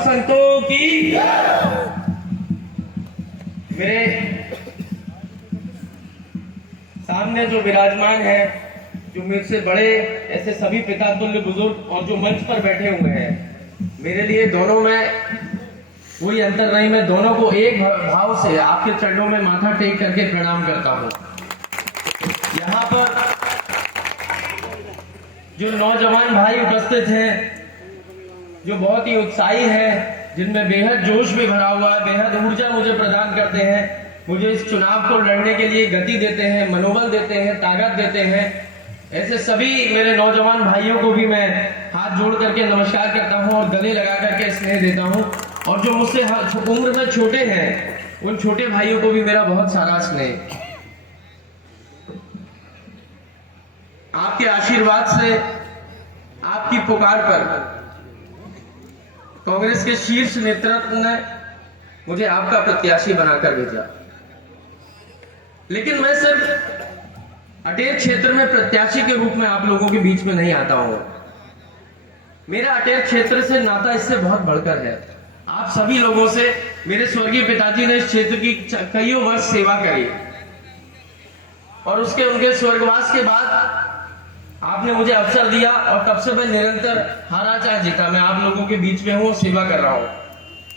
संतों की। मेरे सामने जो विराजमान है, जो मुझसे बड़े ऐसे सभी पिता तुल्य बुजुर्ग और जो मंच पर बैठे हुए हैं, मेरे लिए दोनों में कोई अंतर नहीं। मैं दोनों को एक भाव से आपके चरणों में माथा टेक करके प्रणाम करता हूं। यहाँ पर जो नौजवान भाई उपस्थित हैं, जो बहुत ही उत्साही हैं, जिनमें बेहद जोश भी भरा हुआ है, बेहद ऊर्जा मुझे प्रदान करते हैं, मुझे इस चुनाव को लड़ने के लिए गति देते हैं, मनोबल देते हैं, ताकत देते हैं, ऐसे सभी मेरे नौजवान भाइयों को भी मैं हाथ जोड़ करके नमस्कार करता हूं और गले लगा करके स्नेह देता हूं। और जो मुझसे उम्र में छोटे हैं, उन छोटे भाइयों को भी मेरा बहुत सारा स्नेह। आपके आशीर्वाद से, आपकी पुकार पर कांग्रेस के शीर्ष नेतृत्व ने मुझे आपका प्रत्याशी बनाकर भेजा। लेकिन मैं सिर्फ अटेर क्षेत्र में प्रत्याशी के रूप में आप लोगों के बीच में नहीं आता हूं। मेरा अटेर क्षेत्र से नाता इससे बहुत बढ़कर है। आप सभी लोगों से, मेरे स्वर्गीय पिताजी ने इस क्षेत्र की कईयों वर्ष सेवा करी और उनके स्वर्गवास के बाद आपने मुझे अवसर दिया और तब से मैं निरंतर हारा चाहे जीता, मैं आप लोगों के बीच में हूं, सेवा कर रहा हूं।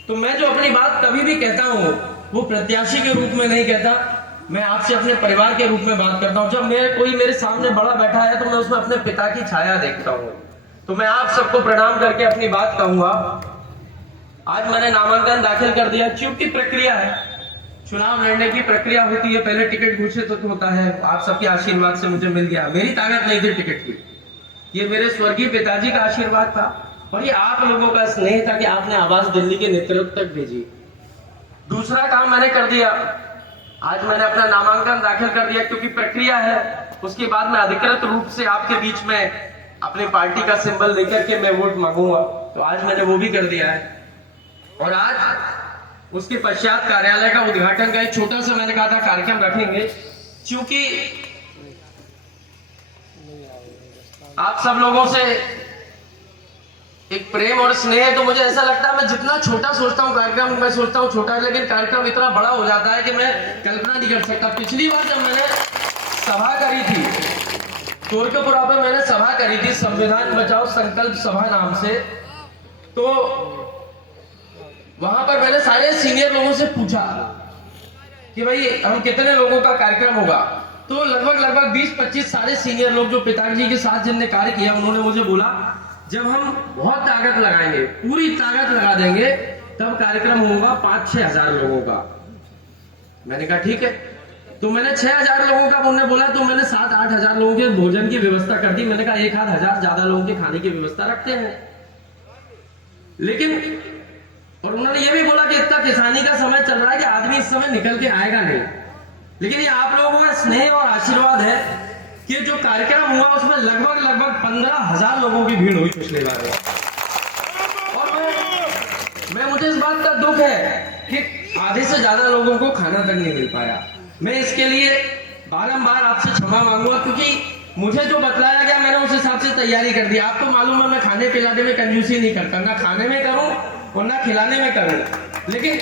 तो मैं जो अपनी बात कभी भी कहता हूं, वो प्रत्याशी के रूप में नहीं कहता, मैं आपसे अपने परिवार के रूप में बात करता हूं। जब कोई मेरे सामने बड़ा बैठा है तो मैं उसमें अपने पिता की छाया देखता हूं। तो मैं आप सबको प्रणाम करके अपनी बात कहूंगा। आज मैंने नामांकन दाखिल कर दिया। चूंकि प्रक्रिया है, चुनाव लड़ने की प्रक्रिया होती है, पहले टिकट घोषित होता है, आप सबके आशीर्वाद से मुझे मिल गया। मेरी ताकत नहीं थी टिकट की, ये मेरे स्वर्गीय पिताजी का आशीर्वाद था और ये आप लोगों का स्नेह था कि आपने आवाज दिल्ली के नेतृत्व तक भेजी। दूसरा काम मैंने कर दिया, आज मैंने अपना नामांकन दाखिल कर दिया। क्योंकि प्रक्रिया है, उसके बाद मैं अधिकृत रूप से आपके बीच में अपनी पार्टी का सिंबल लेकर के मैं वोट मांगूंगा। तो आज मैंने वो भी कर दिया है और आज उसके पश्चात कार्यालय का उद्घाटन का एक छोटा सा, मैंने कहा था, कार्यक्रम रखेंगे। क्योंकि आप सब लोगों से एक प्रेम और स्नेह, तो मुझे ऐसा लगता है मैं जितना छोटा सोचता हूँ कार्यक्रम, मैं सोचता हूँ छोटा है, लेकिन कार्यक्रम इतना बड़ा हो जाता है कि मैं कल्पना नहीं कर सकता। पिछली बार जब मैंने सभा करी थी, तोरकेपुरा पे मैंने सभा करी थी, संविधान बचाओ संकल्प सभा नाम से, तो वहां पर मैंने सारे सीनियर लोगों से पूछा कि भाई हम कितने लोगों का कार्यक्रम होगा। तो लगभग 20-25 सारे सीनियर लोग जो पिताजी के साथ जिनने कार्य किया, उन्होंने मुझे बोला जब हम बहुत ताकत लगाएंगे, पूरी ताकत लगा देंगे, तब कार्यक्रम होगा 5-6 हजार लोगों का। मैंने कहा ठीक है। तो मैंने 6,000 लोगों का उन्होंने बोला, तो मैंने 7-8 हजार लोगों के भोजन की व्यवस्था कर दी। मैंने कहा 1-8 हजार ज्यादा लोगों के खाने की व्यवस्था रखते हैं। लेकिन और उन्होंने ये भी बोला कि इतना किसानी का समय चल रहा है कि आदमी इस समय निकल के आएगा नहीं। लेकिन ये आप लोगों का स्नेह और आशीर्वाद है कि जो कार्यक्रम हुआ उसमें लगभग 15,000 लोगों की भीड़ हुई पिछले बार। और मुझे इस बात का दुख है कि आधे से ज्यादा लोगों को खाना तक नहीं मिल पाया। मैं इसके लिए बारंबार आपसे क्षमा मांगूंगा, क्योंकि मुझे जो बतलाया गया मैंने उस हिसाब से तैयारी कर दी। आपको मालूम है मैं खाने पिलाने में कंजूसी नहीं करता, ना खाने में करूं और ना खिलाने में करूं। लेकिन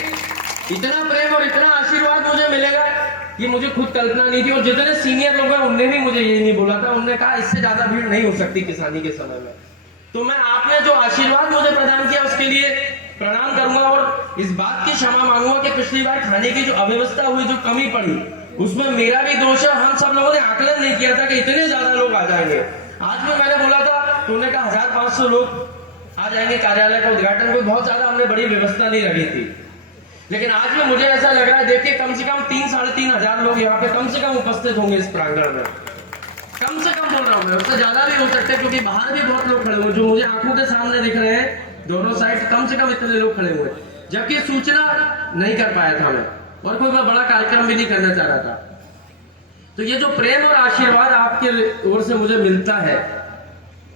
इतना प्रेम और इतना आशीर्वाद मुझे मिलेगा ये मुझे खुद कल्पना नहीं थी। और जितने सीनियर लोग हैं उनने भी मुझे ये नहीं बोला था, उन्होंने कहा इससे ज्यादा भीड़ नहीं हो सकती किसानी के समय में। तो मैं आपने जो आशीर्वाद मुझे प्रदान किया उसके लिए प्रणाम करूंगा और इस बात की क्षमा मांगूंगा कि पिछली बार खाने की जो अव्यवस्था हुई, जो कमी पड़ी, उसमें मेरा भी दोष है। हम सब लोगों ने आकलन नहीं किया था कि इतने ज्यादा लोग आ जाएंगे। आज भी मैंने बोला था तो उन्होंने कहा 1500 लोग आ जाएंगे कार्यालय का उद्घाटन में, बहुत ज्यादा हमने बड़ी व्यवस्था नहीं रखी थी। लेकिन आज भी मुझे ऐसा लग रहा है, देखिए कम से कम 3-3.5 हजार लोग यहाँ पे कम से कम उपस्थित होंगे इस प्रांगण में। कम से कम बोल रहा हूँ मैं, उससे ज्यादा भी हो सकते हैं, क्योंकि बाहर भी बहुत लोग खड़े हुए जो मुझे आंखों के सामने दिख रहे हैं। दोनों साइड कम से कम इतने लोग खड़े हुए, जबकि सूचना नहीं कर पाया था मैं, और कोई मैं बड़ा कार्यक्रम भी नहीं करना चाह रहा था। तो ये जो प्रेम और आशीर्वाद आपके ओर से मुझे मिलता है,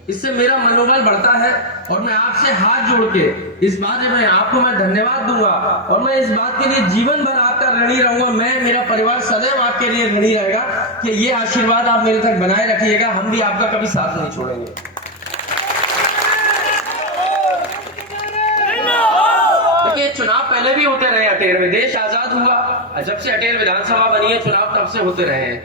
इससे मेरा मनोबल बढ़ता है और मैं आपसे हाथ जोड़ के इस बात में आपको मैं धन्यवाद दूंगा और मैं इस बात के लिए जीवन भर आपका ऋणी रहूंगा। मैं, मेरा परिवार सदैव आपके लिए ऋणी रहेगा कि ये आशीर्वाद आप मेरे तक बनाए रखिएगा। हम भी आपका कभी साथ नहीं छोड़ेंगे। देखिए चुनाव पहले भी होते रहे अटेर में, देश आजाद हुआ और जब से अटेर विधानसभा बनी है चुनाव तब से होते रहे हैं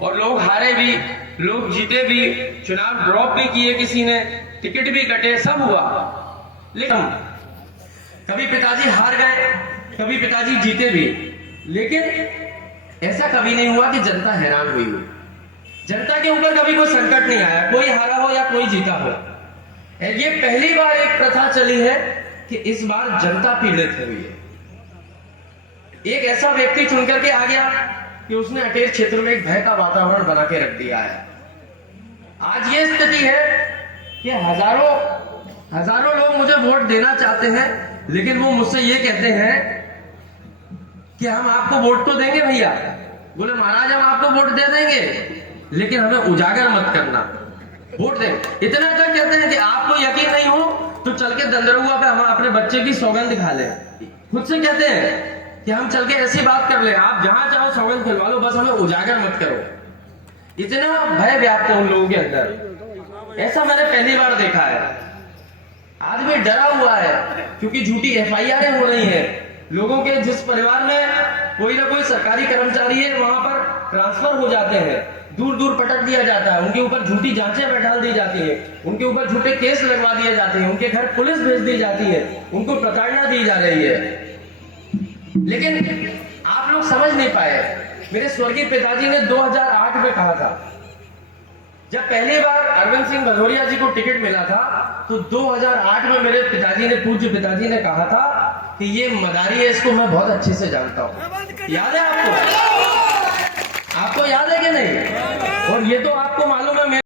और लोग हारे भी, लोग जीते भी, चुनाव ड्रॉप भी किए, किसी ने टिकट भी कटे, सब हुआ। लेकिन कभी पिताजी हार गए, कभी पिताजी जीते भी, लेकिन ऐसा कभी नहीं हुआ कि जनता हैरान हुई हो। जनता के ऊपर कभी कोई संकट नहीं आया, कोई हारा हो या कोई जीता हो। ये पहली बार एक प्रथा चली है कि इस बार जनता पीड़ित हुई है। एक ऐसा व्यक्ति चुन करके आ गया कि उसने अटेर क्षेत्र में एक भय का वातावरण बना के रख दिया है। आज ये स्थिति है कि हजारों लोग मुझे वोट देना चाहते हैं, लेकिन वो मुझसे ये कहते हैं कि हम आपको वोट तो देंगे भैया, बोले महाराज हम आपको वोट दे देंगे, लेकिन हमें उजागर मत करना, वोट देंगे। इतना तक कहते हैं कि आपको यकीन नहीं हो तो चल के दंदरुआ पे हम अपने बच्चे की सौगंध खा ले। खुद से कहते हैं कि हम चल के ऐसी बात कर ले, आप जहां चाहो सौगंध खिलवा लो, बस हमें उजागर मत करो। इतना भय व्याप्त है उन लोगों के अंदर, ऐसा मैंने पहली बार देखा है। आदमी डरा हुआ है क्योंकि झूठी FIR हो रही है। लोगों के जिस परिवार में कोई ना कोई सरकारी कर्मचारी है वहां पर ट्रांसफर हो जाते हैं, दूर दूर पटक दिया जाता है, उनके ऊपर झूठी जांचें बैठा दी जाती है, उनके ऊपर झूठे केस लगवा दिए जाते हैं, उनके घर पुलिस भेज दी जाती है, उनको प्रताड़ना दी जा रही है। लेकिन आप लोग समझ नहीं पाए। मेरे स्वर्गीय पिताजी ने 2008 में कहा था, जब पहली बार अरविंद सिंह भदौरिया जी को टिकट मिला था तो 2008 में मेरे पिताजी ने, पूज्य पिताजी ने कहा था कि ये मदारी है, इसको मैं बहुत अच्छे से जानता हूं। याद है आपको? आपको याद है कि नहीं? और ये तो आपको मालूम